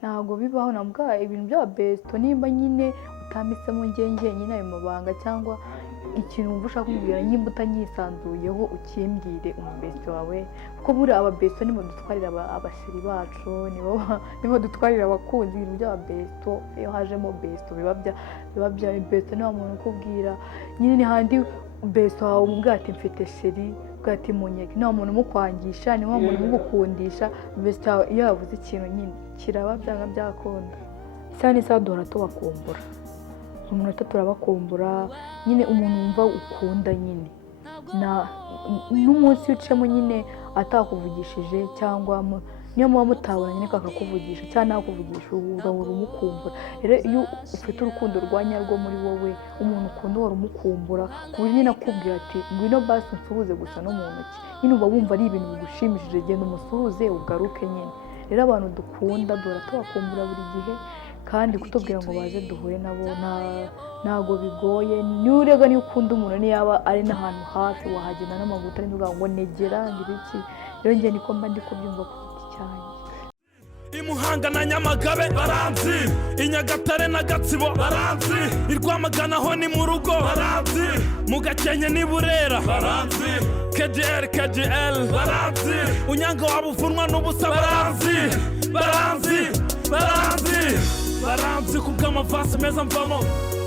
ntabwo bibaho nabwo ibintu bya besto nimba nyine utambitsemo nyine ayo mabanga cyangwa ikintu wumva ushaka kumbwira nimba utanyisanzuyeho ukimbwire umubesto wawe kuko buri ababesto nibo dutwarira abashiri bacu nibo dutwarira abakunzi ibintu by'ababesto iyo hajemo besto biba bya besto niba umuntu ukubwira nyine ni handi besto wawe umubwira ati mfite sheri bwati munyeke niba umuntu umukwangisha niba umuntu umugukundisha besto wawe iyo yavuze ikintu nyine kiraba byanga byakunda isa n'isaha duhora tubakumbura umuntu turabakumbura nyine umuntu wumva ukunda nyine n'umunsi ucemo nyine atakuvugishije cyangwa niyo muba mutabona nyine akakuvugisha cyangwa nakuvugisha ugahora umukumbura rero iyo ufite urukundo rwa nyarwo muri wowe umuntu ukunda uhora umukumbura ku buryo nyine akubwira ati ngwino basi unsuhuze gusa no mu ntoki nyine uba wumva ari ibintu bigushimishije genda umusuhuze ugaruke nyine rero abantu dukunda duhora tubakumbura buri gihe kandi kutubwira ngo baze duhure nabo ntago bigoye niurega niyo ukunda umuntu niyaba ari n'ahantu hafi wahagenda n'amaguru utari nduga ngo negera ngira iki rero njye niko mba ndi kubyumva ku giti cyanjye Imuhanga na Nyamagabe baranzi Inyagatare na Gatsibo baranzi Irwamagana ho ni mu rugo baranzi mu Gakenke ni Burera baranzi KGL baranzi Unyanga wabuvunwa n'ubusa baranzi kubw'amavasi meza mvamo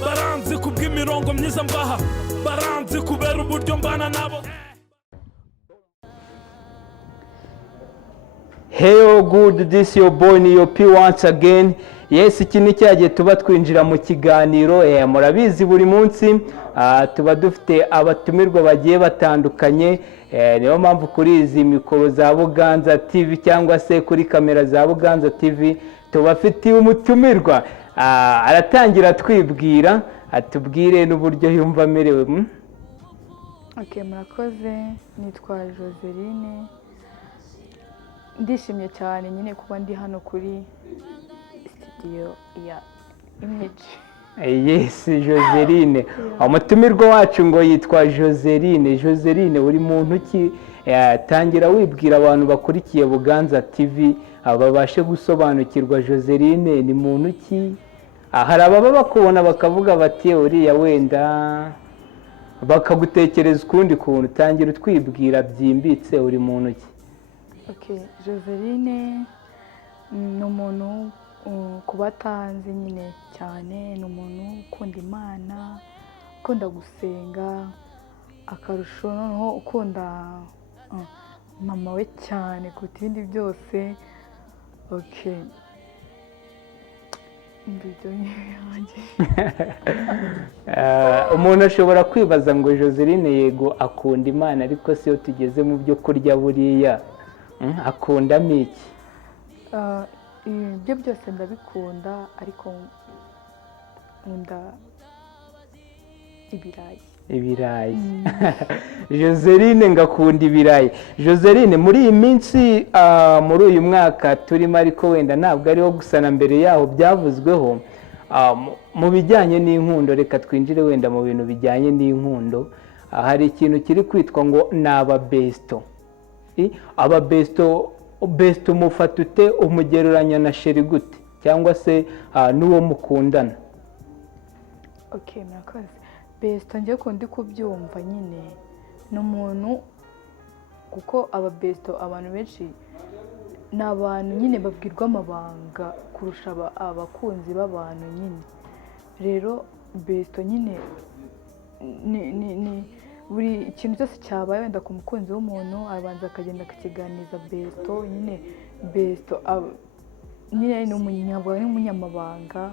baranzi kubw'imirongo myiza mbaha baranzi kubera uburyo mbana nabo. Hey good, this your boy Niyo P once again. Yes, iki ni cyagiye tuba twinjira mu kiganiro murabizi buri munsi tuba dufite abatumirwa bagiye batandukanye niyo mpamvu kuri izi mikoro za Buganza TV cyangwa se kuri kamera za Buganza TV tubafitiye umutumirwa aratangira twibwira atubwire n'uburyo yumva amerewe. Okay, murakoze nitwa Joseline ndishimye cyane nyine kuba ndi hano kuri studio ya Image. Yes, Joseline. Umutumirwa wacu ngo yitwa Joseline. Joseline uri muntu ki tangira wibwira abantu bakurikiye Buganza TV babashe gusobanukirwa Joseline ni muntu ki? Hari ababa bakubona bakavuga bati uriya wenda bakagutekereza ukundi kuntu tangira utwibwira byimbitse uri muntu ki? Okay, Joseline ni umuntu kubatanze nyine cyane ni umuntu ukunda Imana ukunda gusenga akarusho noneho ukunda mama we cyane kuruta ibindi byose. Okay, umuntu ashobora kwibaza ngo Joseline yego akunda Imana ariko siyo tugeze mu byo kurya buriya akundamo iki? Ibyo byose ndabikunda ariko nkunda ibirayi. Joseline ngakunda ibirayi. Joseline muri iyi minsi muri uyu mwaka turimo ariko wenda ntabwo ariho gusana mbere yaho byavuzweho mu bijyanye n'inkundo reka twinjire wenda mu bintu bijyanye n'inkundo hari ikintu kiri kwitwa ngo ni ababesto. Besto mufata ute umugereranya na sheri gute cyangwa se n'uwo mukundana? Okay, murakoze. Besto njye ko ndi kubyumva nyine ni umuntu kuko ababesto abantu benshi ni abantu nyine babwirwa amabanga kurusha abakunzi b'abantu nyine. Rero besto nyine ni buri ikintu cyose cyabaye wenda ku mukunzi w'umuntu abanza akagenda akakiganiza besto nyine. Besto nyine ni umunyamabanga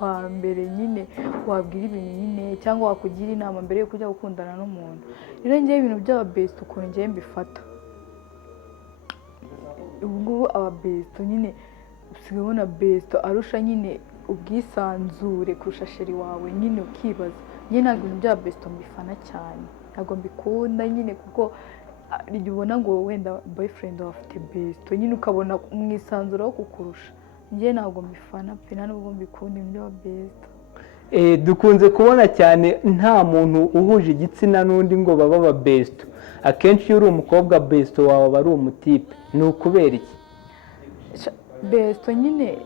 wa mbere nyine wabwira ibintu nyine cyangwa wakugira inama mbere yo kujya gukundana n'umuntu. Rero njye ibintu by'ababesto ukuntu njye mbifata ubwo ababesto nyine usigaye ubona besto arusha nyine ubwisanzure kurusha sheri wawe nyine ukibaza njye ntabwo ibintu bya besto mbifana cyane ntabwo mbikunda nyine kuko igihe ubona ngo wenda boyfriend wawe afite besto nyine ukabona umwisanzura wo kukurusha njye ntabwo mbifana pe nubwo mbikunda ibintu bya besto. Dukunze kubona cyane nta muntu uhuje igitsina n'undi ngo baba ababesto. Akenshi iyo uri umukobwa besto wawe aba ari umutipe. Ni ukubera iki? besto nyine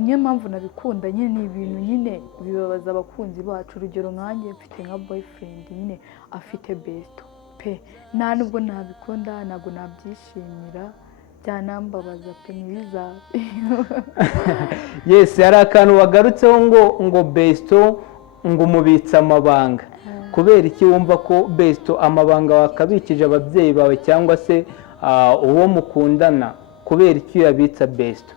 niyo mpamvu nabikunda nyine, ni ibintu nyine bibabaza abakunzi bacu. Urugero nkanjye mfite nka boyfriend nyine afite besto pe, nta nubwo nabikunda, ntabwo nabyishimira, byanambabaza pe ntibizabe. Yes, hari akantu wagarutseho ngo besto ngo umubitse amabanga. Kubera iki wumva ko besto amabanga wakabikije ababyeyi bawe cyangwa se uwo mukundana, kubera iki yabitsa besto?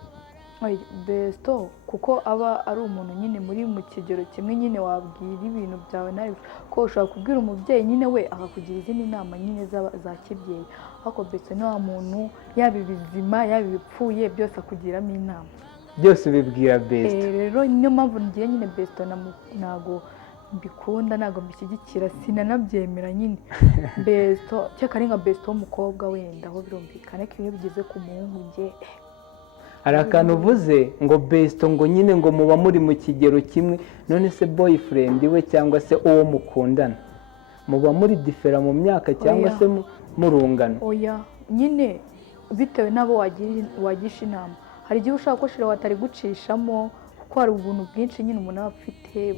Besto kuko aba ari umuntu nyine muri mu kigero kimwe, nyine wabwira ibintu byawe nawe ko ushobora kubwira umubyeyi nyine we akakugira izindi nama nyine za kibyeyi, ariko besto ni wa muntu yaba ibizima yaba ibipfuye byose akugiramo inama, byose ubibwira besto. rero niyo mpamvu ngiye nyine besto ntago mbikunda, ntabwo mbishyigikira, sinanabyemera nyine. Besto cyeka ari nka besto w'umukobwa wenda aho birumvikana, ko iyo bigeze ku muhungu njye hari akantu uvuze ngo besto ngo nyine ngo muba muri mu kigero kimwe, none se boyfriend we cyangwa se uwo mukundana muba muri difera mu myaka cyangwa se murungana? Oya, nyine bitewe n'abo wagisha inama. Hari igihe ushaka ko shira watari gucishamo, kuko hari ubuntu bwinshi nyine umuntu aba afite,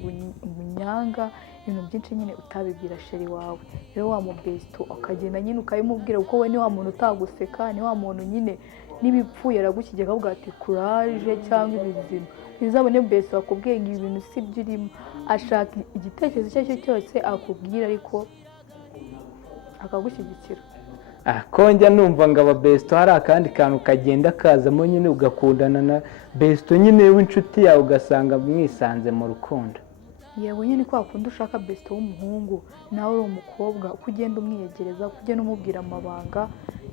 bunyanga ibintu byinshi nyine utabibwira sheri wawe. Rero wa mu besto akagenda nyine ukabimubwira, kuko we ni wa muntu utaguseka, ni wa muntu nyine n'ibipfuye aragukijya akavuga ati courage cyangwa ibizima. Ntizabone besto akubwiye ngo ibintu si byo urimo, ashaka igitekerezo icyo ari cyo cyose akubwira ariko akagushyigikira. Konjya numva ngo aba besto hari akandi kantu kagenda kazamo nyine ugakundana na besto nyine w'inshuti yawe ugasanga mwisanze mu rukundo. Yego nyine kwa kundi ushaka besto w'umuhungu nawe uri umukobwa, uko ugenda umwiyegereza, uko ugenda umubwira amabanga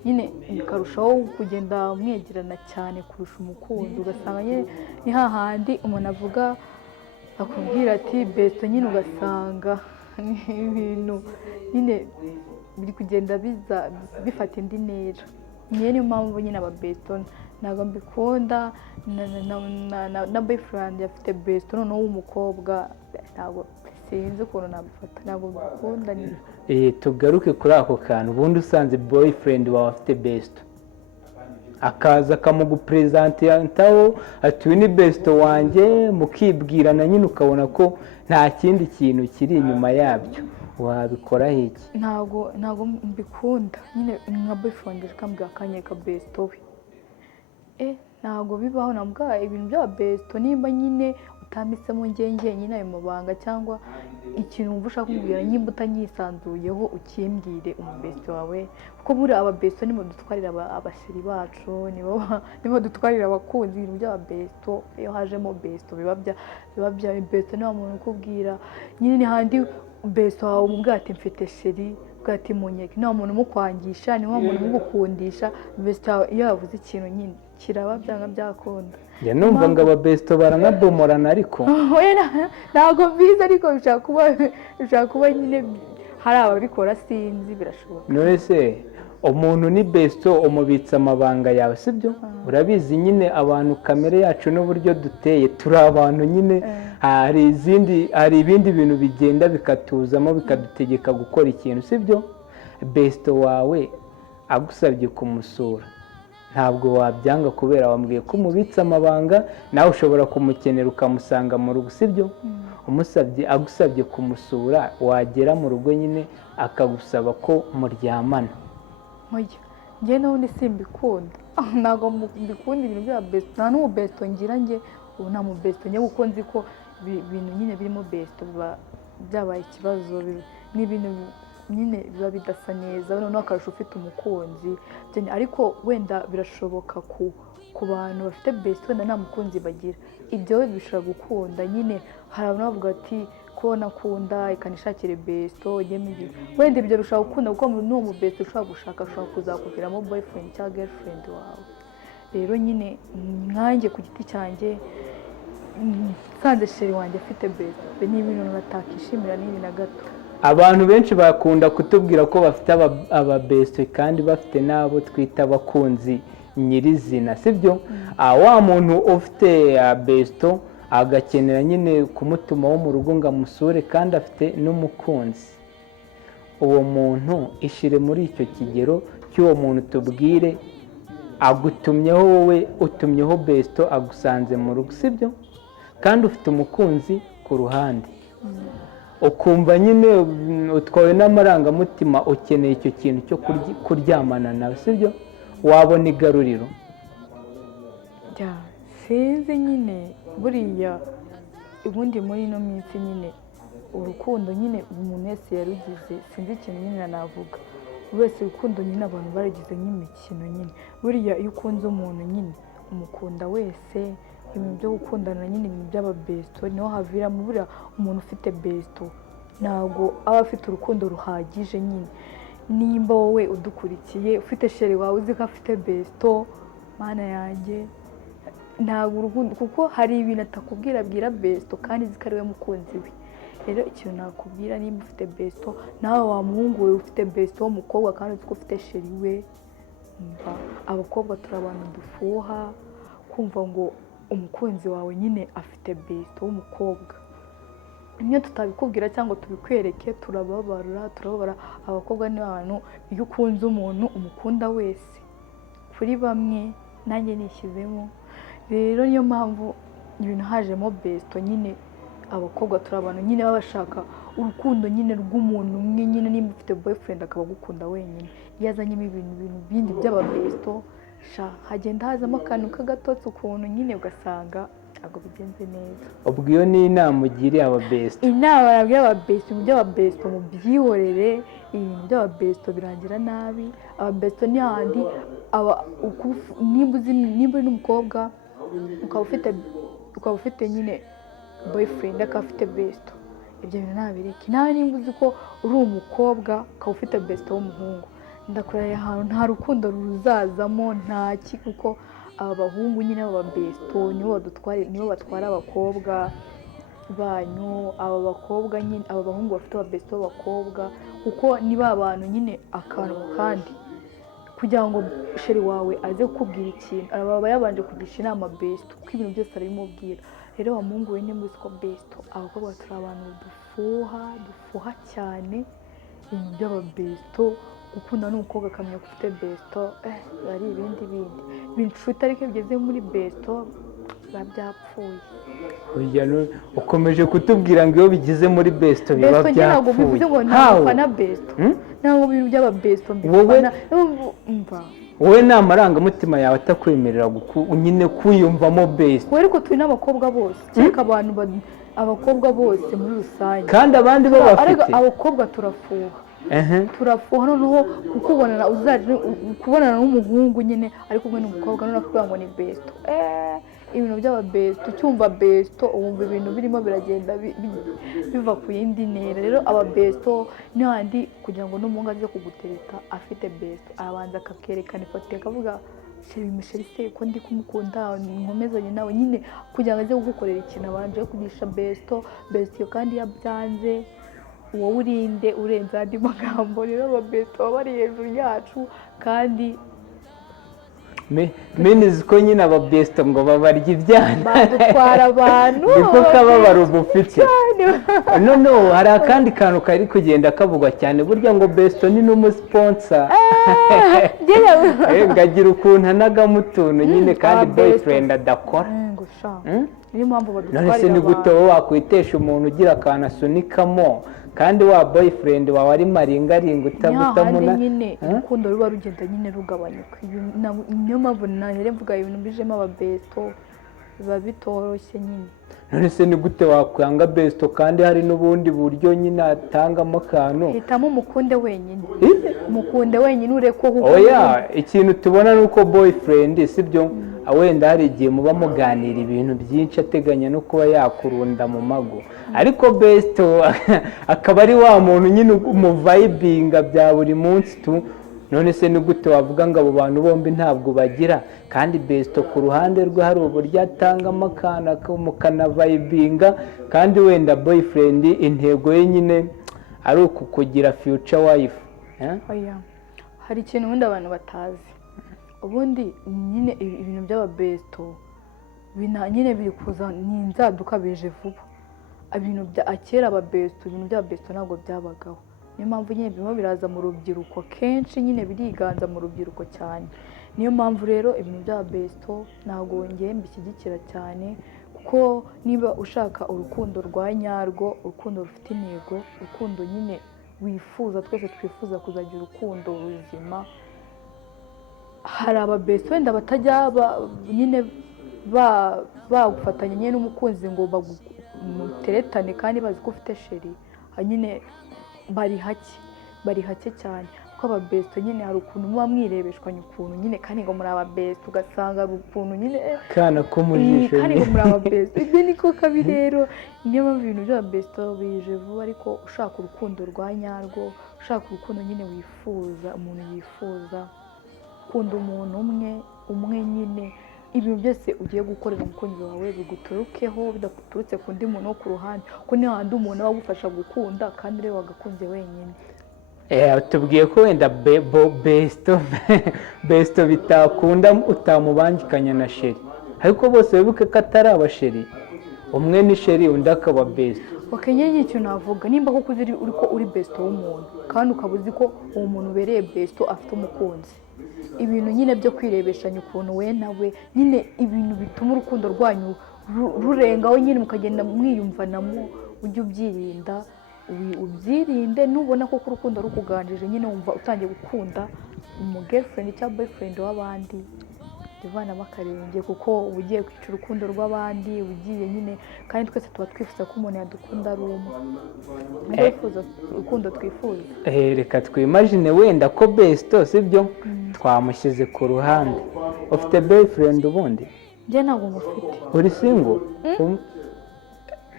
nyine bikarushaho kugenda umwegerana cyane kurusha umukunzi. Ugasanga nyine ni hahandi umuntu avuga akubwira ati besto, nyine ugasanga ibintu nyine biri kugenda bifata indi ntera. Niyo mpamvu nyine aba besto ntabwo mbikunda. Na boyfriend afite besto noneho w'umukobwa, ntabwo sinzi ukuntu nabifata, ntabwo mbikunda nyine. Tugaruke kuri ako kantu. Ubundi usanze boyfriend wawe afite besto akaza akamugupresentantaho ati uyu ni besto wanjye, mukibwirana nyine ukabona ko nta kindi kintu kiri inyuma yabyo, wabikoraho iki? Ntabwo mbikunda nyine. Nka boyfriend akambwira akanyeka besto we, ntabwo bibaho. nabwo ibintu bya besto nimba nyine utambitsemo nyine ayo mabanga cyangwa ikintu wumva ushaka kumubwira, nimba utanyisanzuyeho ukimbwire umubesto wawe, kuko buriya aba besto nibo dutwarira abasheri bacu, nibo dutwarira abakunzi. Ibintu bya besto iyo hajemo besto biba bya besto ni wa muntu ukubwira nyine, ni handi besto wawe umubwira ati mfite sheri, ati munyeke, ni wa muntu umukwangisha, ni wa muntu umugukundisha. Besto wawe iyo yavuze ikintu nyine kiraba byanga byakunda. Njya numva ngo aba besto baranabomorana ariko ntabwo mbizi, ariko bishobora kuba nyine hari ababikora, sinzi, birashoboka. none se umuntu ni besto umubitsa amabanga yawe sibyo? Urabizi nyine abantu kamere yacu n'uburyo duteye, turi abantu nyine hari ibindi bintu bigenda bikatuzamo bikadutegeka gukora ikintu sibyo? Besto wawe agusabye kumusura ntabwo wabyanga kubera wambwiye ko umubitsa amabanga, nawe ushobora kumukenera ukamusanga mu rugo sibyo? Agusabye kumusura, wagera mu rugo nyine akagusaba ko muryamana. Njye n'ubundi simbikunda, ntabwo mbikunda ibintu bya besto. nta n'ubu besto ngira njye, ubu nta mu besto njye, kuko nzi ko ibintu nyine birimo besto biba byabaye ikibazo, n'ibintu nyine biba bidasa neza. Noneho akarusha ufite umukunzi, ariko wenda birashoboka ku bantu bafite besto wenda nta mukunzi bagira, ibyo bishobora gukunda nyine. Hari abantu bavuga ati ko nakunda ikanishakire besto, wenda ibyo bishobora gukunda kuko n'uwo mu besto ushobora gushaka ashobora kuzakuviramo boyfriend cyangwa girlfriend wawe. Rero nyine nkanjye ku giti cyanjye nsanze sheri wanjye afite besto, ni ibintu natakishimira n'ibi na gato. Abantu benshi bakunda kutubwira ko bafite aba besto kandi bafite n'abo twita abakunzi nyirizina sibyo? Wa muntu ufite besto agakenera nyine kumutuma wo mu rugo ngo amusure kandi afite n'umukunzi, uwo muntu ishire muri icyo kigero cy'uwo muntu tubwire agutumyeho wowe utumyeho besto agusanze mu rugo sibyo kandi ufite umukunzi ku ruhande ukumva nyine utwawe n'amarangamutima ukeneye icyo kintu cyo kuryamana nawe sibyo wabona igaruriro sinzi nyine buriya ubundi muri ino minsi nyine urukundo nyine umuntu wese yarugize sinzi ikintu nyine navuga buri wese urukundo nyine abantu baragize nk'imikino nyine buriya iyo ukunze umuntu nyine umukunda wese ibintu byo gukundana nyine ibintu by'ababesto niho haviramo buriya umuntu ufite besto ntabwo aba afite urukundo ruhagije nyine nimba wowe udukurikiye ufite sheri wawe uzi ko afite besto mana yanjye ntabwo urukundo kuko hari ibintu atakubwira abwira besto kandi uzi ko ari we mukunzi we rero ikintu nakubwira nimba ufite besto nawe wa muhungu we ufite besto w'umukobwa kandi uzi ko ufite sheri we abakobwa turi abantu dufuha kumva ngo umukunzi wawe nyine afite besto w'umukobwa niyo tutabikubwira cyangwa tubikwereke turababara abakobwa ni abantu iyo ukunze umuntu umukunda wese kuri bamwe nanjye nishyizemo rero niyo mpamvu ibintu hajemo besto nyine abakobwa turi abantu nyine baba bashaka urukundo nyine rw'umuntu umwe nyine nimba ufite boyfriend akaba agukunda wenyine iyo azanyemo ibintu bindi by'ababesto hagenda hazamo akantu k'agatotsi ukuntu nyine ugasanga ntabwo bigenze neza ubwo iyo ni inama ugiriye ababesto inama nabwira ababesto mu by'ababesto mu byihorere ibintu by'ababesto birangira nabi ababesto ni handi nimba uri n'umukobwa ukaba ufite nyine boyfriend akaba afite besto ibyo bintu ntabireke nawe nimba uzi ko uri umukobwa ukaba ufite besto w'umuhungu ndakurariye ahantu nta rukundo ruzazamo ntaki kuko aba bahungu nyine b'ababesto nibo batwara abakobwa banyu aba bakobwa nyine aba bahungu bafite ababesto b'abakobwa kuko niba abantu nyine akantu kandi kugira ngo sheri wawe aze kukubwira ikintu aba yabanje kugisha inama besto kuko ibintu byose arabimubwira rero wa muhungu we nimba uzi ko besto abakobwa turi abantu dufuha cyane ibintu by'ababesto gukunda n'umukobwa akamenya ko ufite besto ari ibindi inshuti ariko iyo bigeze muri besto biba byapfuye ukomeje kutubwira ngo iyo bigeze muri besto biba byapfuye ntabwo bivuze ngo ntabwo besto ntabwo ibintu by'ababesto mbifana wowe ni amarangamutima yawe atakwemerera nyine kwiyumvamo besto ariko turi n'abakobwa bose cyangwa abakobwa bose muri rusange kandi abandi bo bafite abakobwa turafuha noneho kubonana n'umuhungu nyine ari kumwe n'umukobwa noneho akavuga ngo ni besto ibintu by'ababesto ucyumva besto wumva ibintu birimo biragenda biva ku yindi ntera rero ababesto ni handi kugira ngo n'umuhungu aze kugutereta afite besto arabanza akakerekana ifoto akavuga sheri se ko ndi kumukunda nkomezanye nawe nyine kugira ngo aze kugukorera ikintu abanje kugisha besto kandi yabyanze wowe urinde urenze andi magambo rero ababesto baba bari hejuru yacu kandi menizi ko nyine ababesto ngo babarya ibyana badutwara abantu niko kababaro ufite noneho hari akandi kantu kari kugenda kavugwa cyane burya ngo besto ni n'umusponsa ngagira ukuntu anagamo utuntu nyine kandi boyfriend adakora niyo mpamvu badutwarira abantu none se ni gute wowe wakwitesha umuntu ugira akantu asunikamo kandi wa boyfriend wawe ari maringaringa utamutamuna nyine urukundo ruba rugenda nyine rugabanyuka niyo mpamvu nahere mvuga ibintu bijemo ababesto biba bitoroshye nyine none se ni gute wakwanga besto kandi hari n'ubundi buryo nyine atangamo akantu hitamo umukunde wenyine ureko oya ikintu tubona ni uko boyfriend sibyo wenda hari igihe muba muganira ibintu byinshi ateganya no kuba yakurunda mu mago ariko besto akaba ari wa muntu nyine umuvayibinga bya buri munsi none se ni gute wavuga ngo abo bantu bombi ntabwo bagira kandi besto ku ruhande rwe hari uburyo atangamo akantu mukanavayibinga kandi wenda boyfriend intego ye nyine ari ukukugira future wife hari ikintu ubundi abantu batazi ubundi nyine ibintu by'ababesto nyine biri kuza ni inzaduka bije vuba ibintu bya kera ababesto ibintu by'ababesto ntabwo byabagaho niyo mpamvu nyine birimo biraza mu rubyiruko kenshi nyine biriganza mu rubyiruko cyane niyo mpamvu rero ibintu bya besto ntabwo ngiye mbishyigikira cyane, kuko niba ushaka urukundo rwa nyarwo, urukundo rufite intego, urukundo nyine wifuza, twese twifuza kuzagira urukundo ruzima, hari ababesto wenda batajya nyine bagufatanya nyine n'umukunzi ngo baguteretane kandi bazi ko ufite sheri, nyine bari hake cyane, kuko ababesto nyine hari ukuntu muba mwirebeshwanya ukuntu nyine kandi ngo muri ababesto ugasanga ari ukuntu nyine kana ko mu jisho kandi ngo muri ababesto, ibyo niko kabi rero. niyo mpamvu ibintu by'ababesto bije vuba, ariko ushaka urukundo rwa nyarwo, ushaka urukundo nyine wifuza, umuntu yifuza, ukunda umuntu umwe nyine, ibintu byose ugiye gukorera umukunzi wawe biguturukeho bidaturutse ku undi muntu wo ku ruhande, kuko niyo handi umuntu aba agufasha gukunda kandi rero wagakunze wenyine. tubwiye ko wenda besto bitakunda utamubangikanya na sheri, ariko bose wibuke ko atari abasheri, umwe ni sheri undi akaba besto. Wakenye icyo navuga, nimba koko uzi ko uri besto w'umuntu kandi ukaba uzi ko uwo muntu ubereye besto afite umukunzi, ibintu nyine byo kwirebeshanya ukuntu we nawe nyine, ibintu bituma urukundo rwanyu rurengaho nyine mukagenda mwiyumvanamo, ujye ubyirinda, ubyirinde. Nubona ko urukundo rukuganjije nyine wumva utangiye gukunda girlfriend cyangwa boyfriend w'abandi, ivanamo akarenge, kuko uba ugiye kwica urukundo rw'abandi, ugiye nyine, kandi twese tuba twifuza ko umuntu yadukunda ari umwe, twifuza urukundo twifuza. Reka twimagine wenda ko besto sibyo twamushyize ku ruhande, ufite boyfriend ubundi? Njye ntabwo mufite. Uri single?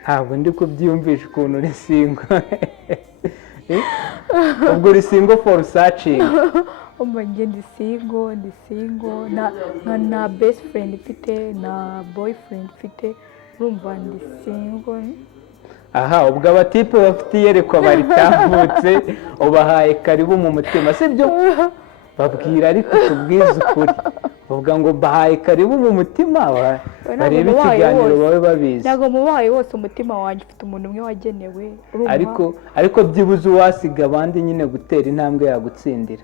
Ntabwo ndi kubyiyumvisha ukuntu uri single. Ubwo uri single for searching? Njye ndi single, nta best friend mfite, na boyfriend mfite, urumva ndi single. Aha, ubwo abatipe bafite iyerekwa baritambutse ubahaye karibu mu mutima sibyo? Babwira ariko tubwize ukuri, bavuga ngo bahaye karibu mu mutima, barebe ikiganiro babe babizi. Ntabwo mubahaye wose umutima wanjye, ufite umuntu umwe wagenewe, ariko byibuze uwasiga abandi nyine gutera intambwe yagutsindira.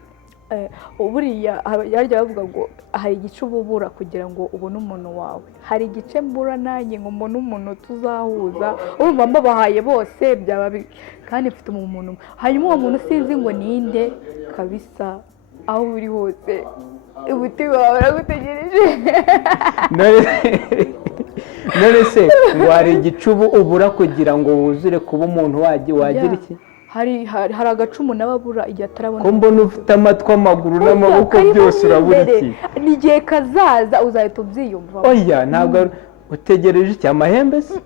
Buriya yarya bavuga ngo hari igice uba ubura kugira ngo ubone umuntu wawe, hari igice mbura nanjye ngo mbone umuntu tuzahuza, urumva mbabahaye bose byaba kandi mfite umuntu, hanyuma uwo muntu sinzi ngo ninde kabisa, aho uri hose umutima wawe uragutegereje. None se ngo hari igicubu ubura kugira ngo wuzure kuba umuntu wagira iki? Hari agacumu n'ababura igihe atarabona. Ko mbona ufite amatwi, amaguru n'amaboko byose urabura iki? Ni igihe kazaza uzahita ubyiyumva. Oya, ntabwo utegereje iki? Amahembe se?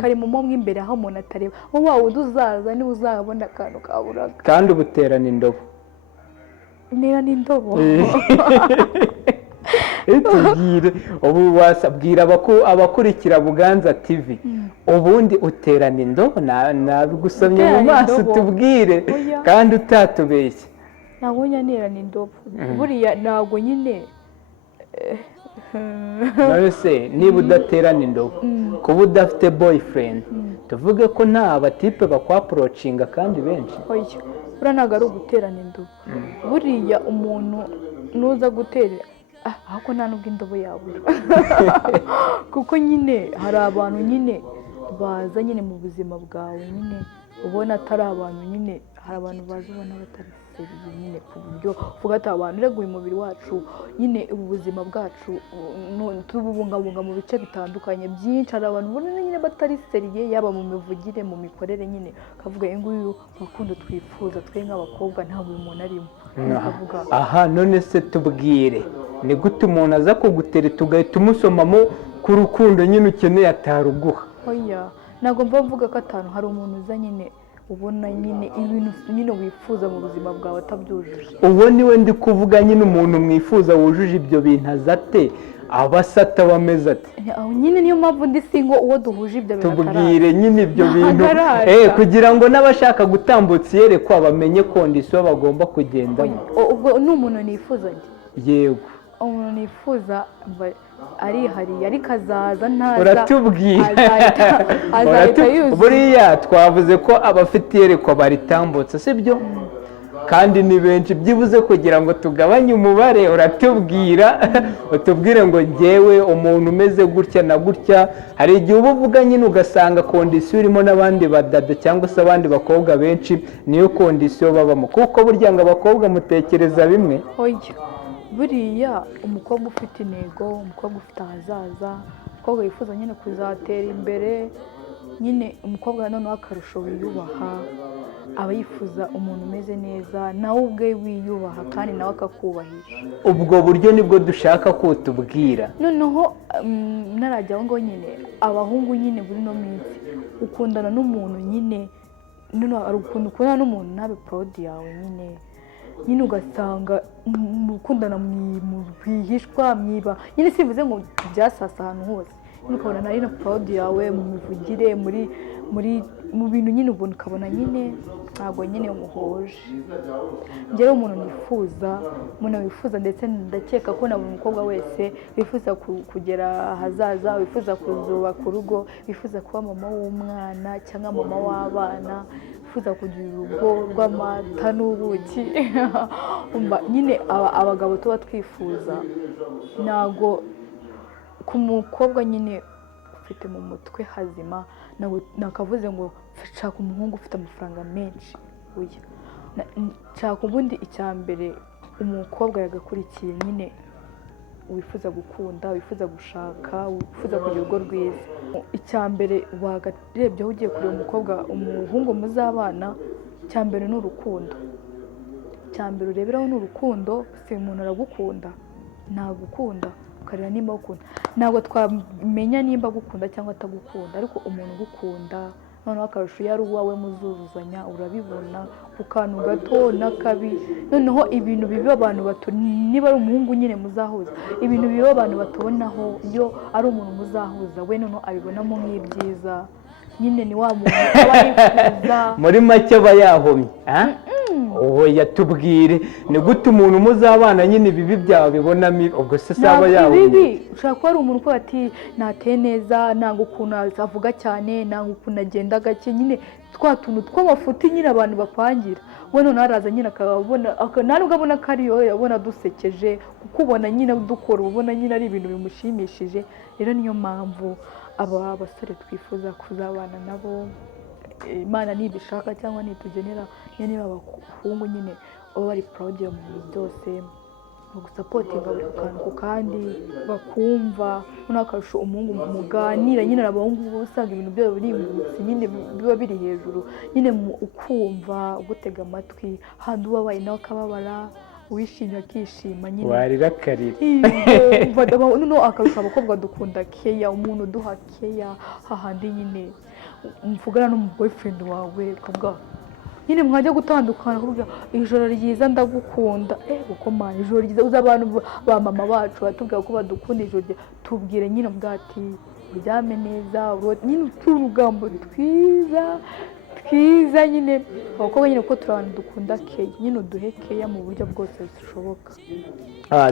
Kari mu mo imbere aho umuntu atareba, wowe wawe uzaza niba uzabona akantu kaburaga. Kandi ubuterana indobo. Nera n'indobo. Tubwire ubu wasabwira abakurikira Buganza TV, ubundi uterana indobo? Nabigusomye mu maso, tubwire kandi utatubeshye. Ntabwo nterana indobo, buriya ntabwo nyine. None se niba udaterana indobo, kuba udafite boyfriend, tuvuge ko nta batipe bakwaprocinga kandi benshi? Oya, buriya ntabwo ari uguterana indobo, buriya umuntu nuza gutera ahubwo nta nubwo indobo yabura, kuko nyine hari abantu nyine baza nyine mu buzima bwawe nyine ubona atari abantu nyine, hari abantu baza ubona batari seriye nyine, ku buryo uvuga ati abantu ureguye umubiri wacu nyine, ubu buzima bwacu tububungabunga mu bice bitandukanye byinshi, hari abantu ubona nyine batari seriye, yaba mu mivugire, mu mikorere nyine, kavuga nguyu urukundo twifuza twe nk'abakobwa ntabwo uyu muntu arimo. Aha, none se tubwire, ni gute umuntu aza kugutereta ugahita umusomamo ku rukundo nyine ukeneye ataruguha? Oya, ntabwo mvuga ko atanu, hari umuntu uza nyine ubona nyine ibintu nyine wifuza mu buzima bwawe atabyujuje. Uwo niwe ndi kuvuga, nyine umuntu mwifuza wujuje ibyo bintu azate, abasata bameze ati. Nyine niyo mpamvu ndi single, uwo duhuje ibyo bintu ataraza. Tubwire nyine ibyo bintu kugira ngo n'abashaka gutambutsa iyerekwa bamenye kondisiyo bagomba kugendamo. Ubwo ni umuntu nifuzanye? Yego, umuntu nifuza arihariye, ariko azaza ntaza. Uratubwira. Azahita yuzuye. Buriya twavuze ko abafite iyerekwa baritambutsa sibyo? kandi ni benshi, byibuze kugira ngo tugabanye umubare uratubwira utubwire ngo ngewe umuntu umeze gutya na gutya. Hari igihe uba uvuga nyine ugasanga kondisiyo urimo n'abandi badada cyangwa se abandi bakobwa benshi niyo kondisiyo babamo, kuko burya ngo abakobwa mutekereza bimwe. oya buriya umukobwa ufite intego, umukobwa ufite ahazaza, umukobwa wifuza nyine kuzatera imbere, nyine umukobwa noneho akarusho wiyubaha, aba yifuza umuntu umeze neza nawe ubwe wiyubaha kandi nawe akakubahisha. Ubwo buryo nibwo dushaka ko tubwira. noneho narajya aho ngaho nyine abahungu nyine muri ino minsi ukundana n'umuntu nyine noneho hari ukuntu ukundana n'umuntu ntabe porodi yawe nyine ugasanga mukundana mwihishwa mwiba nyine simvuze ngo byasasa ahantu hose, nyine ukabona nari na porodi yawe mu mivugire mu bintu nyine ubona ukabona nyine ntabwo nyine muhuje. njyewe umuntu wifuza ndetse ndakeka ko na buri mukobwa wese wifuza kugera ahazaza, wifuza kuzubaka urugo, wifuza kuba mama w'umwana cyangwa mama w'abana, wifuza kugira urugo rw'amata n'ubuki nyine abagabo tuba twifuza. ntabwo ku mukobwa nyine ufite mu mutwe hazima nakavuze ngo nshaka umuhungu ufite amafaranga menshi, nshaka ubundi icya mbere umukobwa yagakurikiye nyine wifuza gukunda, wifuza gushaka, wifuza kugira urugo rwiza. icya mbere wagarebye aho ugiye kureba umukobwa umuhungu muzabana, icya mbere ni urukundo. icya mbere ureberaho ni urukundo. si umuntu aragukunda ntagukunda ukareba nimba agukunda, ntabwo twamenya nimba agukunda cyangwa atagukunda, ariko umuntu ugukunda noneho akarusho iyo ari uwawe muzuzuzanya urabibona ku kantu gato n'akabi. noneho ibintu biba abantu bato, niba ari umuhungu nyine muzahuza, ibintu biba abantu batobonaho iyo ari umuntu muzahuza we noneho abibonamo nk'ibyiza. nyine ni wa muntu aba yifuza muri make aba yahomye. uwo yatubwire ni gute umuntu muzabana nyine ibibi byawe bibonamo, ubwo se saba yahomye. ushobora kuba ari umuntu uko ati nateye neza, ntabwo ukuntu avuga cyane, ntabwo ukuntu agenda gake, nyine twa tuntu tw'amafuti nyine abantu bapangira. we noneho araza nyine akabona, ntabwo abona ko ariyo yabona dusekeje, kuko ubona nyine dukora, ubona nyine ari ibintu bimushimishije. rero niyo mpamvu aba basore twifuza kuzabana nabo, Imana nibishaka cyangwa nitugenera nyine abahungu nyine baba bari proud mu bintu byose, bagusapotinga buri kantu ku kandi, bakumva noneho akarusho umuhungu muganira nyine abahungu usanga ibintu byabo biri munsi nyine biba biri hejuru, nyine ukumva ugutega amatwi, handi ubabaye nawe akababara, wishimye akishima nyine warira akarira. noneho akarusho abakobwa dukunda keya, umuntu uduha keya, hahandi nyine mvugana n'umu boyfriend wawe ukavuga nyine mwajya gutandukana kuvuga ijoro ryiza ndagukunda, uko mana ijoro ryiza uza abantu ba mama bacu batubwira ko badukunda ijoro ryiza, tubwire nyine bwati uryame neza, nyine uturugambo twiza nyine abakobwa nyine ko turi abantu dukunda keya, nyine uduhe keya mu buryo bwose bushoboka.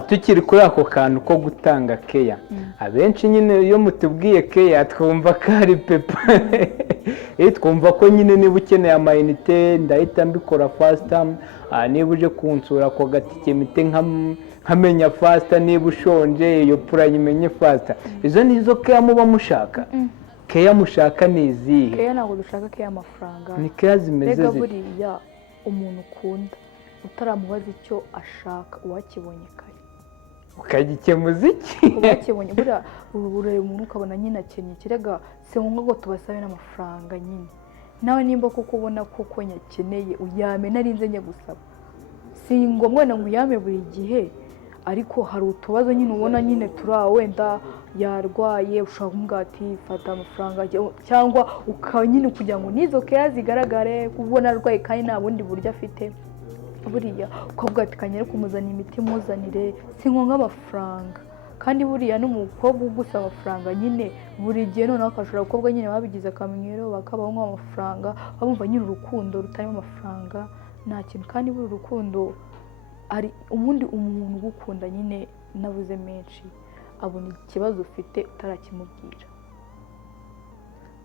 tukiri kuri ako kantu ko gutanga keya, abenshi nyine iyo mutubwiye keya twumva ko ari pepa twumva ko nyine niba ukeneye amayinite ndahita mbikora fasita, niba uje kunsura ako gatike mite nkamenya fasita, niba ushonje iyo puranye imenye fasita. izo ni izo keya muba mushaka? keya mushaka ni izihe? keya ntabwo dushaka keya y'amafaranga, ni keya zimeze zite. buriya umuntu ukunda utaramubaza icyo ashaka uwakibonye kare ukagikemuza iki? uwakibonye buriya ureba umuntu ukabona nyine akenye kirega, si ngombwa ngo tubasabe n'amafaranga nyine, nawe nimba kuko ubona kuko nyakeneye uyame, narinze njye gusaba, si ngombwa ngo uyame buri gihe, ariko hari utubazo nyine ubona nyine turi aho, wenda yarwaye ushobora kumubwira ati fata amafaranga, cyangwa nyine kugira ngo n'izo keya zigaragare kubona arwaye kandi nta bundi buryo afite, buriya ukavuga ati kanyere kumuzanira imiti muzanire, si ngombwa amafaranga. kandi buriya n'umukobwa ugusaba amafaranga nyine buri gihe noneho akashobora abakobwa nyine babigize akamenyero bakabaho nk'amafaranga, bumva nyine urukundo rutarimo amafaranga nta kintu. kandi buri urukundo ari umuntu ugukunda nyine nabuze menshi abona ikibazo ufite utarakimubwira.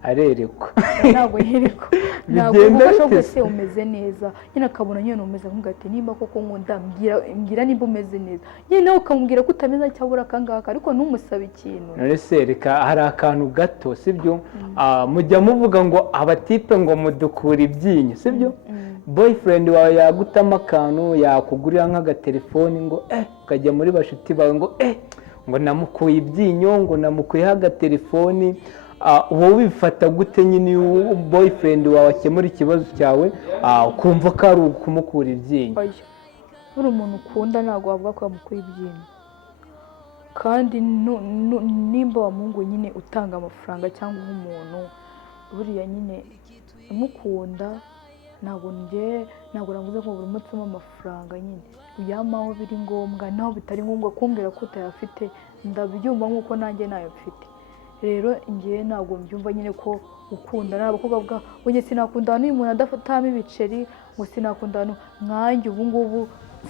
arerekwa ntabwo yerekwa ntabwo Bigenda ubasha bite wese umeze neza nyine akabona nyine umeze nk'ubwo ati nimba koko nkunda mbwira nimba umeze neza nyine nawe ukamubwira ko utameze cyabura akangaka ariko ntumusabe ikintu none se reka hari akantu gato sibyo mujya muvuga ngo abatipe ngo mudukura ibyinyo sibyo boyfriend wawe yagutamo akantu yakugurira nk'agatelefoni ngo ukajya muri bashuti bawe ngo namukuye ibyinyo ngo namukuyeho agatelefoni wowe bifata gute nyine boyfriend wawe akemura ikibazo cyawe ukumva ko ari ukumukura ibyinyo buri umuntu ukunda ntabwo wavuga ko yamukuye ibyinyo kandi nimba wa mungu nyine utanga amafaranga cyangwa umuntu buriya nyine umukunda ntabwo navuze ko buri munsi amafaranga nyine uyamaho biri ngombwa naho bitari ngombwa kumbwira ko utayafite ndabyumva nk'uko nanjye nayo mfite rero ngiye ntabwo mbyumva nyine ko ukunda n'abakobwa bwa njye sinakunda n'uyu muntu adafatamo ibiceri ngo sinakunda nkanjye ubu ngubu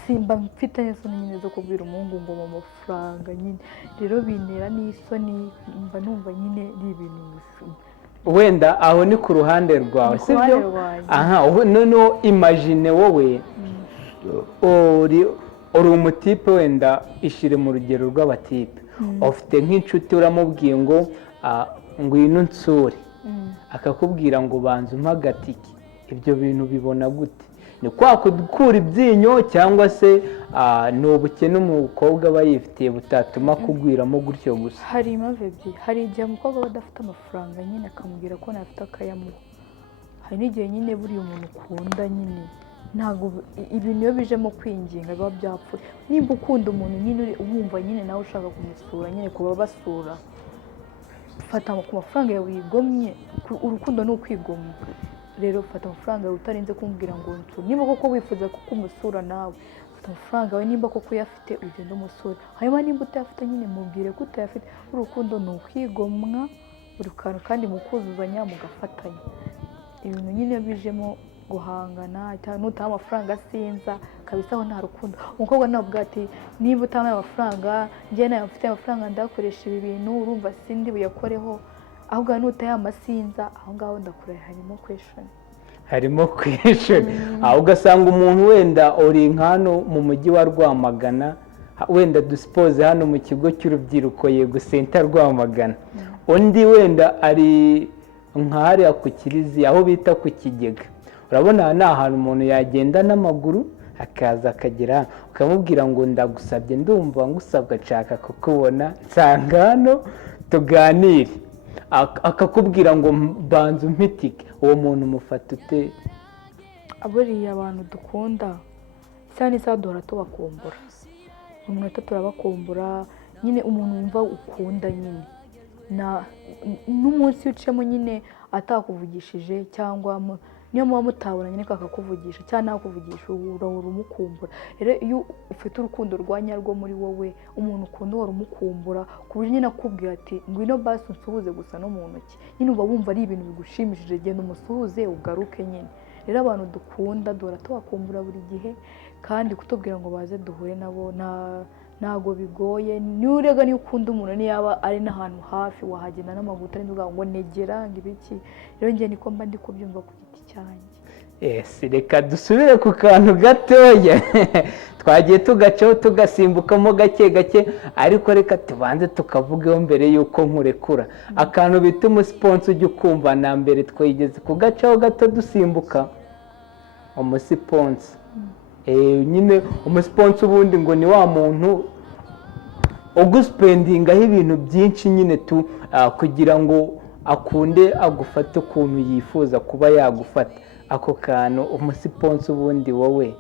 simba mfite n'isoni nyine zo kubwira umuhungu ngo mu mafaranga nyine rero bintera n'isoni mba numva nyine ari ibintu wenda aho ni ku ruhande rwawe sibyo noneho imagine wowe uri umutipe wenda ishyire mu rugero rw'abatipe ufite nk'inshuti uramubwiye ngo ngwino nsure akakubwira ngo banza umpe agatike ibyo bintu bibona gute ni kwa kudukura ibyinyo cyangwa se ni ubukene umukobwa aba yifitiye butatuma kugwiramo gutyo gusa hari impamvu ebyiri hari igihe umukobwa aba adafite amafaranga nyine akamubwira ko ntafite akayamuha hari n'igihe nyine buriya umuntu ukunda nyine ntabwo ibintu iyo bijemo kwinginga biba byapfuye nimba ukunda umuntu nyine wumva nyine nawe ushaka kumusura nyine kuba basura fata ku mafaranga yawe wigomye urukundo ni ukwigomwa rero fata amafaranga yawe utarinze kumbwira ngo nsure niba koko wifuza ko umusura nawe fata amafaranga yawe nimba koko uyafite ugenda umusura hanyuma nimba utayafite nyine mubwire ko utayafite urukundo ni ukwigomwa buri kantu kandi mukuzuzanya mugafatanya ibintu nyine bijemo guhangana nutaha amafaranga sinza kabisaho nta rukundo umukobwa ntabwo ati niba utaha amafaranga njye nayo mfite amafaranga ndakoresha ibi bintu urumva sindi buyakoreho ahubwo nutaha amasinza aho ngaho ndakure harimo kwishoni aho ugasanga umuntu wenda uri hano mu mujyi wa Rwamagana wenda dusipoze hano mu kigo cy'urubyiruko Yego Center Rwamagana undi wenda ari nk'ahariya ku Kiliziya aho bita ku Kigega urabona ni ahantu umuntu yagenda n'amaguru akaza akagera ukamubwira ngo ndagusabye ndumva ngusabwa nshaka kukubona nsanga hano tuganire akakubwira ngo banza umpitike uwo muntu umufata ute aburiya abantu dukunda cyane isaha duhora tubakumbura umuntu turabakumbura nyine umuntu wumva ukunda nyine n'umunsi ucemo nyine atakuvugishije cyangwa niyo muba mutabona nyine akakuvugisha cyangwa nakuvugisha urahora umukumbura rero iyo ufite urukundo rwa nyarwo muri wowe umuntu ukunda uhora umukumbura ku buryo nyine akubwira ati ngwino basi unsuhuze gusa no mu ntoki nyine uba wumva ari ibintu bigushimishije genda umusuhuze ugaruke nyine rero abantu dukunda duhora tubakumbura buri gihe kandi kutubwira ngo baze duhure nabo ntago bigoye niyo niyo ukunda umuntu niyaba ari n'ahantu hafi wahagenda n'amaguru utarinze uvuga ngo negera ngo ibiki rero njye niko mba ndi kubyumva ku giti cyanjye reka dusubire ku kantu gatoya twagiye tugacaho tugasimbukamo gake gake ariko reka tubanze tukavugeho mbere y'uko nkurekura akantu bita umusiponsi ujya ukumva na mbere twigeze kugacaho gato dusimbuka umusiponsi nyine umusiponsi ubundi ngo ni wa muntu ugusipendingaho ibintu byinshi nyine kugira ngo akunde agufate ukuntu yifuza kuba yagufata ako kantu umusiponsi ubundi wowe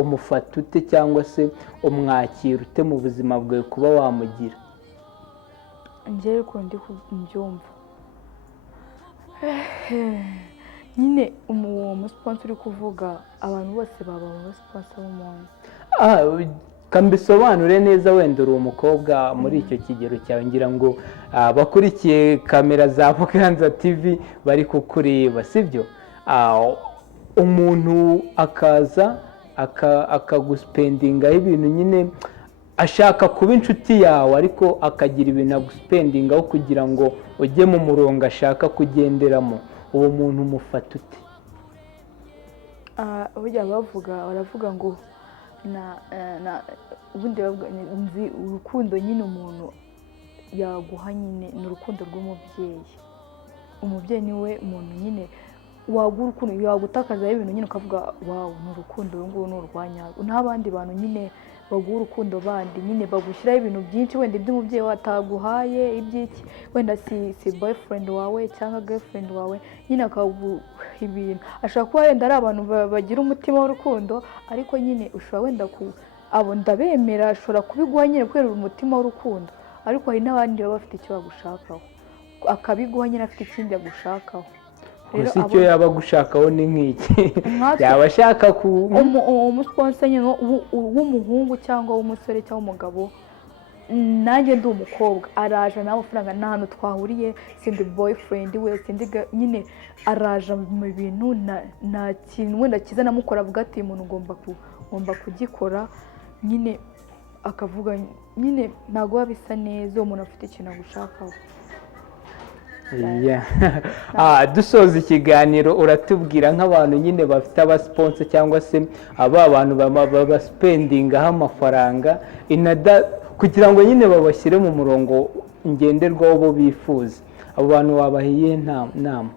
umufata ute cyangwa se umwakira ute mu buzima bwawe kuba wamugira njyewe ko ndi kubyumva nyine uwo musiponsi uri kuvuga abantu bose baba umusiponsi w'umuntu kambisobanure neza wenda uri umukobwa muri icyo kigero cyawe ngira ngo bakurikiye kamera za Buganza TV bari kukureba sibyo umuntu akaza akagusipendingaho ibintu nyine ashaka kuba inshuti yawe ariko akagira ibintu agusipendingaho kugira ngo ujye mu murongo ashaka kugenderamo, uwo muntu umufata ute? burya baravuga ngo ubundi nzi urukundo nyine umuntu yaguha nyine ni urukundo rw'umubyeyi. Umubyeyi niwe umuntu nyine waguha urukundo, yagutakazaho ibintu nyine ukavuga wawu ni urukundo, uru nguru ni urwanyarwo. N'abandi bantu nyine baguha urukundo bandi nyine bagushyiraho ibintu byinshi, wenda iby'umubyeyi wataguhaye iby'iki, wenda si boyfriend wawe cyangwa girlfriend wawe, nyine akaguha ibintu. Ashobora kuba wenda ari abantu bagira umutima w'urukundo, ariko nyine ushobora wenda abo ndabemera ashobora kubiguha nyine kubera umutima w'urukundo, ariko hari n'abandi baba bafite icyo bagushakaho, akabiguha nyine afite ikindi agushakaho. Gusa icyo yaba agushakaho ni nk'iki? Yaba ashaka umusponsa nyine w'umuhungu cyangwa w'umusore cyangwa umugabo, nanjye ndi umukobwa, araje nawe amafaranga nta hantu twahuriye, sindi boyfriend we, sindi nyine araje mu bintu nta kintu wenda kiza namukora avuga ati umuntu ngomba kugikora, nyine akavuga nyine ntabwo biba bisa neza, uwo muntu afite ikintu agushakaho. Dusoza ikiganiro uratubwira nk'abantu nyine bafite abasiponsa cyangwa se aba bantu babasipendingaho amafaranga kugira ngo nyine babashyire mu murongo ngenderwaho bo bifuza, abo bantu wabahiye inama?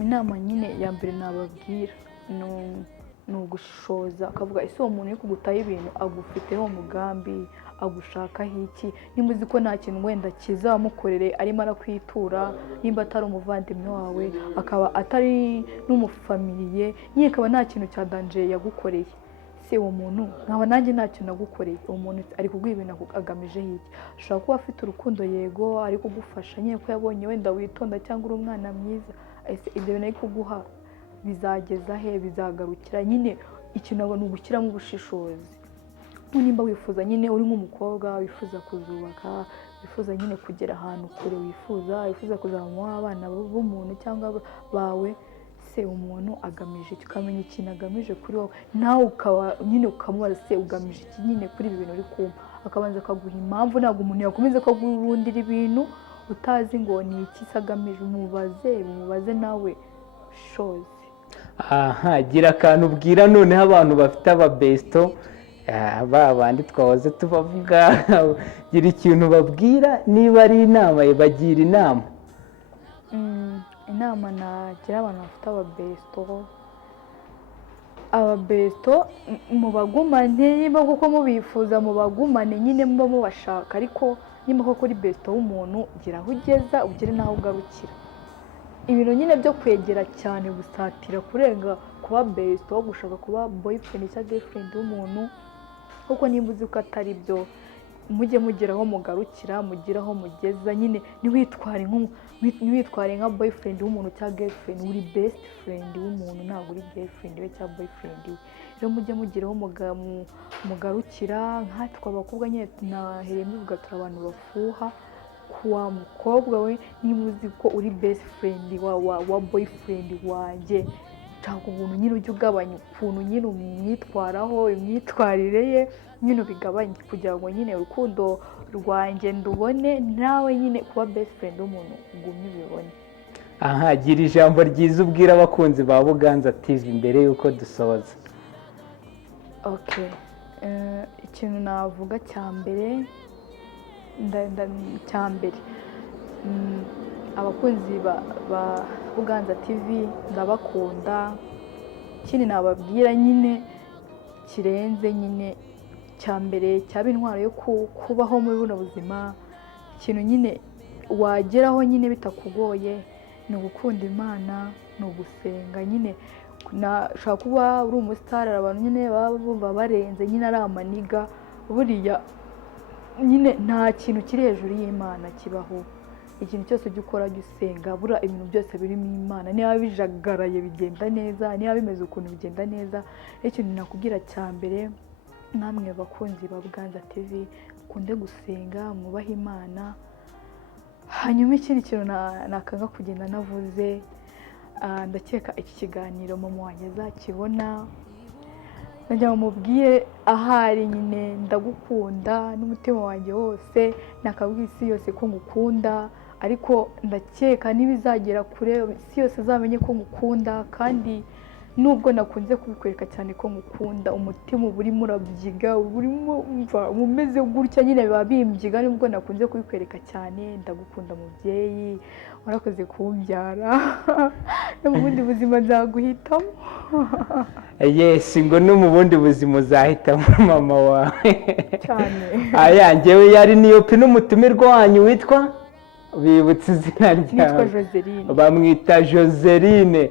Inama nyine ya mbere nababwira ni ugushoza, akavuga ese uwo muntu uri kugutaho ibintu agufiteho umugambi, agushakaho iki? Nimba uzi ko nta kintu wenda kizamukorere arimo arakwitura, nimba atari umuvandimwe wawe, akaba atari n'umufamiliye, nyine akaba nta kintu cya danje yagukoreye, se uwo muntu nkaba nanjye nta kintu nagukoreye, uwo muntu ari kuguha ibintu agamijeho iki? Ashobora kuba afite urukundo, yego ari kugufasha nyine ko yabonye wenda witonda cyangwa uri umwana mwiza, ese ibyo bintu ari kuguha bizageza he, bizagarukira? Nyine ikintu ni ugushyiramo ubushishozi. Nimba wifuza nyine uri nk'umukobwa wifuza kuzubaka, wifuza nyine kugera ahantu kure, wifuza kuzamura abana b'umuntu cyangwa bawe, se umuntu agamije iki? Ukamenya ikintu agamije kuri wowe, nawe ukaba nyine ukamubaza se ugamije iki nyine kuri ibi bintu uri kumva, akabanza akaguha impamvu. Ntabwo umuntu yakomeza akagurundira ibintu utazi ngo ni iki se agamije. Umubaze nawe shoze. Gira akantu ubwira noneho abantu bafite ababesto, bandi twahoze tubavuga, gira ikintu babwira, niba ari inama bagira inama. Inama nagira abantu bafite ababesto, mubagumane, niba kuko mubifuza mubagumane, nyine muba mubashaka, ariko niba koko uri besto w'umuntu, gira aho ugeza ugere n'aho ugarukira. Ibintu nyine byo kwegera cyane, gusatira kurenga kuba besto, wo gushaka kuba boyfriend cyangwa girlfriend w'umuntu, kuko nimba uzi ko atari byo, mujye mugeraho mugarukira, mugeraho mugeza. Nyine ntiwitware nka boyfriend w'umuntu cyangwa girlfriend, uri best friend w'umuntu, ntabwo uri girlfriend we cyangwa boyfriend we. Rero mujye mugeraho mugarukira. Nkatwe abakobwa nyine nahereye mbivuga, turi abantu bafuha wa mukobwa we, niba uzi ko uri best friend wa boyfriend wanjye, ntabwo ubuntu nyine ujya ugabanya ukuntu nyine umwitwaraho, imyitwarire ye nyine ubigabanye, kugira ngo nyine urukundo rwanjye ndubone, nawe nyine kuba best friend w'umuntu ugumye ubibone. Gira ijambo ryiza ubwira abakunzi ba Buganza TV mbere y'uko dusoza. Ikintu navuga cya mbere, abakunzi ba Buganza TV ndabakunda. Ikindi nababwira nyine kirenze nyine cya mbere cyaba intwaro yo kubaho muri buno buzima, ikintu nyine wageraho nyine bitakugoye ni ugukunda Imana, ni ugusenga. Nyine ushobora kuba uri umusitari, abantu nyine baba bumva barenze, nyine ari amaniga, buriya nyine nta kintu kiri hejuru y'Imana kibaho. Ikintu cyose ujya ukora jya usenga, buriya ibintu byose birimo Imana. Niba bijagaraye bigenda neza, niba bimeze ukuntu bigenda neza. Ikintu nakubwira cya mbere, namwe bakunzi ba Buganza TV, mukunde gusenga, mwubahe Imana. Hanyuma ikindi kintu nakanga kugenda navuze, ndakeka iki kiganiro mama wanjye azakibona, nagira ngo mubwire ahari nyine ndagukunda n'umutima wanjye wose, nakabwiye isi yose ko ngukunda, ariko ndakeka n'ibizagera kure isi yose azamenye ko ngukunda, kandi nubwo nakunze kubikwereka cyane ko ngukunda, umutima uba urimo urabyiga, urimo umeze gutya nyine biba bimbyiga, nubwo nakunze kubikwereka cyane. Ndagukunda mubyeyi, warakoze kumbyara, no mu bundi buzima nzaguhitamo. Yes, ngo no mu bundi buzima uzahitamo mama wawe cyane. Njyewe yari Niyopi n'umutumirwa wanyu witwa, bibutse izina Nitwa Joseline. Bamwita Joseline.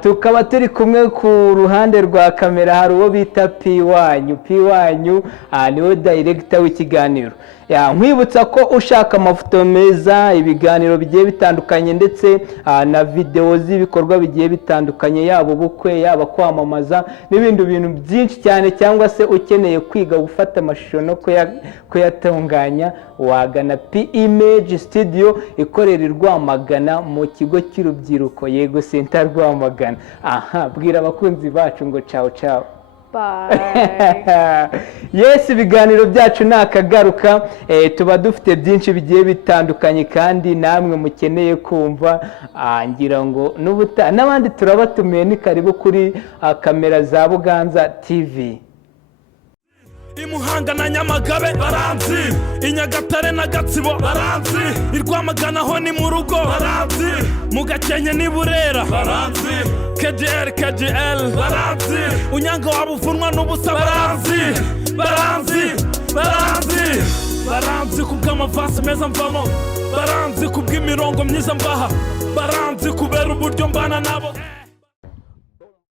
Tukaba turi kumwe ku ruhande rwa kamera, hari uwo bita P wanyu niwe director w'ikiganiro. Nkwibutsa ko ushaka amafoto meza, ibiganiro bigiye bitandukanye ndetse na video z'ibikorwa bigiye bitandukanye, yaba ubukwe, yaba kwamamaza n'ibindi bintu byinshi cyane, cyangwa se ukeneye kwiga gufata amashusho no kuyatunganya, wagana P Image Studio ikorera i Rwamagana mu kigo cy'urubyiruko Yego Center Rwamagana. Bwira abakunzi bacu ngo ciao ciao. Bye. Yes, ibiganiro byacu nakagaruka, tuba dufite byinshi bigiye bitandukanye kandi namwe mukeneye kumva, ngira ngo n'abandi turabatumiye, ni karibu kuri kamera za Buganza TV. I Muhanga na Nyamagabe baranzi, i Nyagatare na Gatsibo baranzi, i Rwamagana ho ni mu rugo baranzi, mu Gakenke ni Burera baranzi, KGL baranzi, Unyanga wabuvunwa n'ubusa baranzi kubw'amavasi meza mvamo, baranzi kubw'imirongo myiza mbaha, baranzi kubera uburyo mbana nabo.